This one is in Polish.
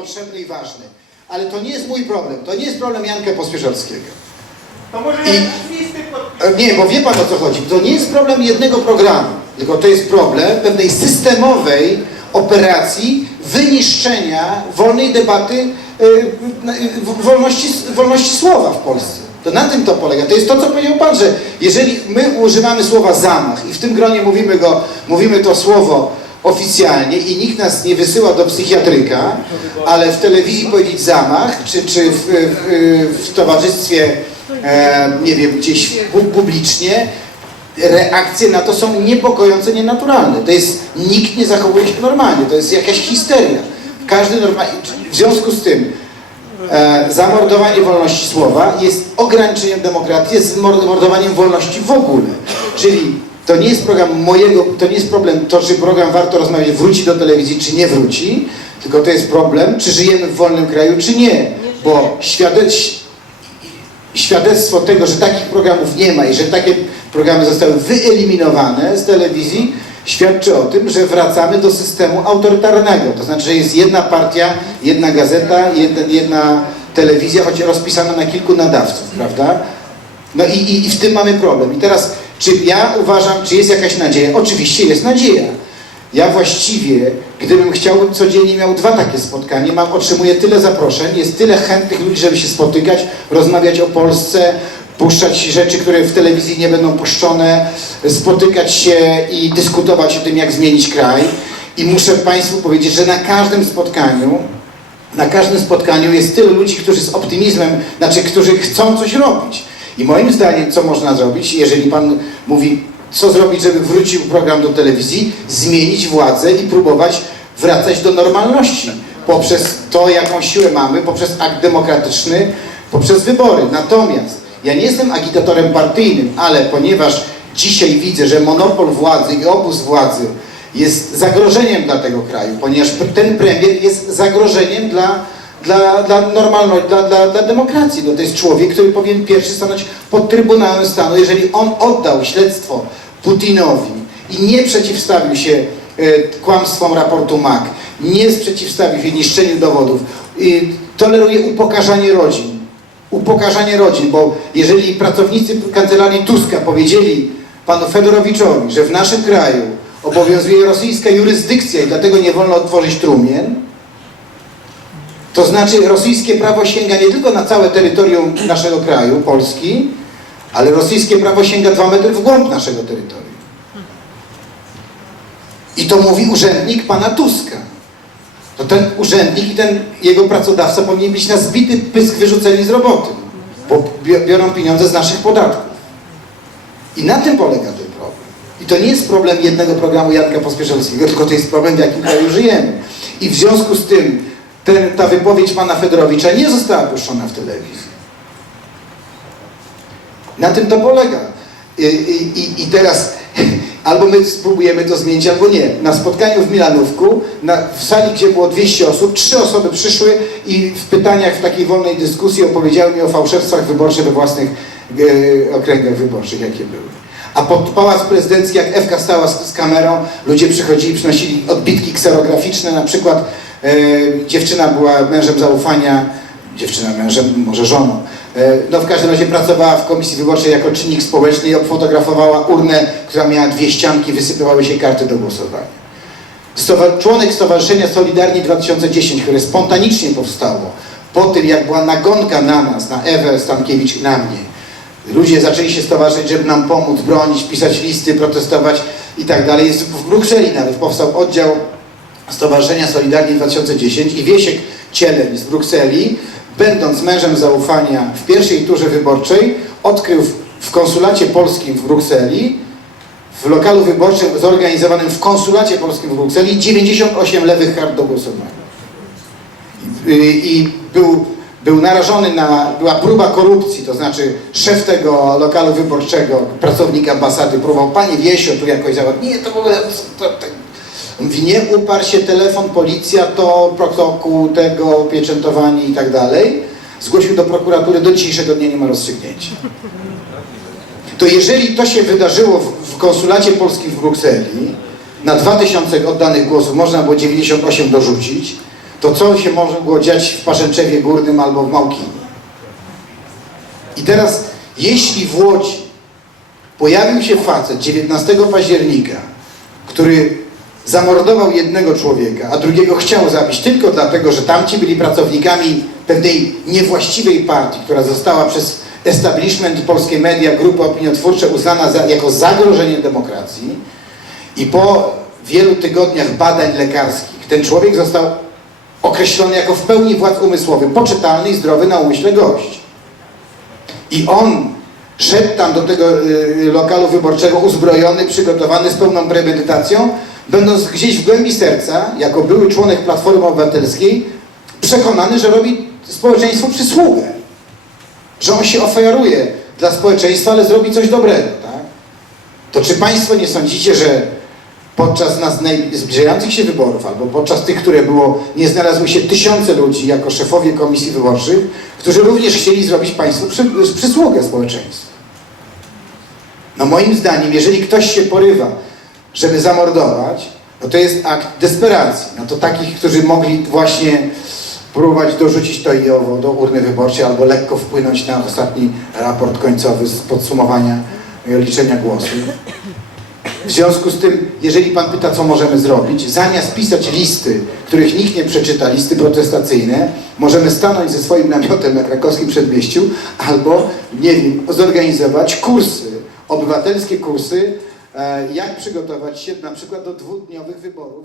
potrzebny i ważny. Ale to nie jest mój problem, to nie jest problem Janka Pospieszalskiego. To może I- listy. E, Nie, bo wie pan o co chodzi. To nie jest problem jednego programu, tylko to jest problem pewnej systemowej operacji wyniszczenia wolnej debaty, e, w- wolności, wolności słowa w Polsce. To na tym to polega. To jest to, co powiedział pan, że jeżeli my używamy słowa zamach i w tym gronie mówimy, go, mówimy to słowo oficjalnie i nikt nas nie wysyła do psychiatryka, ale w telewizji powiedzieć zamach, czy, czy w, w, w towarzystwie, e, nie wiem, gdzieś pu- publicznie, reakcje na to są niepokojące, nienaturalne. To jest, nikt nie zachowuje się normalnie, to jest jakaś histeria. Każdy normalnie, w związku z tym, e, zamordowanie wolności słowa jest ograniczeniem demokracji, jest mordowaniem wolności w ogóle. Czyli to nie jest program mojego, to nie jest problem to, czy program warto rozmawiać, wróci do telewizji, czy nie wróci, tylko to jest problem, czy żyjemy w wolnym kraju, czy nie. Bo świadectw, świadectwo tego, że takich programów nie ma i że takie programy zostały wyeliminowane z telewizji, świadczy o tym, że wracamy do systemu autorytarnego. To znaczy, że jest jedna partia, jedna gazeta, jedna, jedna telewizja, choć rozpisana na kilku nadawców, prawda? No i, i, i w tym mamy problem. I teraz, czy ja uważam, czy jest jakaś nadzieja? Oczywiście jest nadzieja. Ja właściwie, gdybym chciał codziennie miał dwa takie spotkania, mam, otrzymuję tyle zaproszeń, jest tyle chętnych ludzi, żeby się spotykać, rozmawiać o Polsce, puszczać rzeczy, które w telewizji nie będą puszczone, spotykać się i dyskutować o tym, jak zmienić kraj. I muszę Państwu powiedzieć, że na każdym spotkaniu, na każdym spotkaniu jest tylu ludzi, którzy z optymizmem, znaczy, którzy chcą coś robić. I moim zdaniem, co można zrobić, jeżeli Pan mówi, co zrobić, żeby wrócił program do telewizji, zmienić władzę i próbować wracać do normalności poprzez to, jaką siłę mamy, poprzez akt demokratyczny, poprzez wybory. Natomiast ja nie jestem agitatorem partyjnym, ale ponieważ dzisiaj widzę, że monopol władzy i obóz władzy jest zagrożeniem dla tego kraju, ponieważ ten premier jest zagrożeniem dla, dla, dla normalności, dla, dla, dla demokracji. No to jest człowiek, który powinien pierwszy stanąć pod Trybunałem Stanu. Jeżeli on oddał śledztwo Putinowi i nie przeciwstawił się e, kłamstwom raportu MAC, nie sprzeciwstawił się niszczeniu dowodów, i toleruje upokarzanie rodzin, upokarzanie rodzin, bo jeżeli pracownicy kancelarii Tuska powiedzieli panu Fedorowiczowi, że w naszym kraju obowiązuje rosyjska jurysdykcja i dlatego nie wolno otworzyć trumien, to znaczy rosyjskie prawo sięga nie tylko na całe terytorium naszego kraju, Polski, ale rosyjskie prawo sięga dwa metry w głąb naszego terytorium. I to mówi urzędnik pana Tuska. To ten urzędnik i ten jego pracodawca powinni być na zbity pysk wyrzuceni z roboty, bo bi- biorą pieniądze z naszych podatków. I na tym polega ten problem. I to nie jest problem jednego programu Janka Pospieszalskiego, tylko to jest problem, w jakim kraju żyjemy. I w związku z tym ten, ta wypowiedź pana Fedorowicza nie została puszczona w telewizji. Na tym to polega. I, i, i- teraz albo my spróbujemy to zmienić, albo nie. Na spotkaniu w Milanówku, na, w sali, gdzie było 200 osób, trzy osoby przyszły i w pytaniach, w takiej wolnej dyskusji opowiedziały mi o fałszerstwach wyborczych we własnych e, okręgach wyborczych, jakie były. A pod Pałac Prezydencki, jak Ewka stała z, z kamerą, ludzie przychodzili, przynosili odbitki kserograficzne, na przykład dziewczyna była mężem zaufania, dziewczyna mężem, może żoną. E, No w każdym razie pracowała w komisji wyborczej jako czynnik społeczny i obfotografowała urnę, która miała dwie ścianki, wysypywały się karty do głosowania. Stowa- członek Stowarzyszenia Solidarni 2010, które spontanicznie powstało po tym, jak była nagonka na nas, na Ewę Stankiewicz i na mnie. Ludzie zaczęli się stowarzyszyć, żeby nam pomóc, bronić, pisać listy, protestować i tak dalej. Jest w Brukseli nawet powstał oddział Stowarzyszenia Solidarni 2010 i Wiesiek Cieleń z Brukseli, będąc mężem zaufania w pierwszej turze wyborczej, odkrył w, konsulacie polskim w Brukseli, w lokalu wyborczym zorganizowanym w konsulacie polskim w Brukseli 98 lewych kart do głosowania. I, i był, był narażony na, była próba korupcji, to znaczy szef tego lokalu wyborczego, pracownik ambasady próbował, panie Wiesio, tu jakoś zawod, nie, to w ogóle, to, Mówi, nie uparł się telefon, policja, to protokół tego, pieczętowanie i tak dalej. Zgłosił do prokuratury, do dzisiejszego dnia nie ma rozstrzygnięcia. To jeżeli to się wydarzyło w, w konsulacie polskim w Brukseli, na 2000 oddanych głosów można było 98 dorzucić, to co się mogło dziać w Paszęczewie Górnym albo w Małkinie? I teraz, jeśli w Łodzi pojawił się facet 19 października, który zamordował jednego człowieka, a drugiego chciał zabić tylko dlatego, że tamci byli pracownikami pewnej niewłaściwej partii, która została przez establishment polskie media, grupy opiniotwórcze uznana za, jako zagrożenie demokracji i po wielu tygodniach badań lekarskich ten człowiek został określony jako w pełni władz umysłowy, poczytalny i zdrowy na umyśle gość. I on szedł tam do tego y, lokalu wyborczego uzbrojony, przygotowany z pełną premedytacją, będąc gdzieś w głębi serca, jako były członek Platformy Obywatelskiej, przekonany, że robi społeczeństwu przysługę. Że on się ofiaruje dla społeczeństwa, ale zrobi coś dobrego, tak? To czy Państwo nie sądzicie, że podczas nas zbliżających się wyborów, albo podczas tych, które było, nie znalazły się tysiące ludzi jako szefowie komisji wyborczych, którzy również chcieli zrobić Państwu przy, przysługę społeczeństwu. No moim zdaniem, jeżeli ktoś się porywa, żeby zamordować, no to jest akt desperacji. No to takich, którzy mogli właśnie próbować dorzucić to i owo do urny wyborczej albo lekko wpłynąć na ostatni raport końcowy z podsumowania liczenia głosów. W związku z tym, jeżeli Pan pyta, co możemy zrobić, zamiast pisać listy, których nikt nie przeczyta, listy protestacyjne, możemy stanąć ze swoim namiotem na krakowskim przedmieściu albo, nie wiem, zorganizować kursy, obywatelskie kursy, jak przygotować się na przykład do dwudniowych wyborów.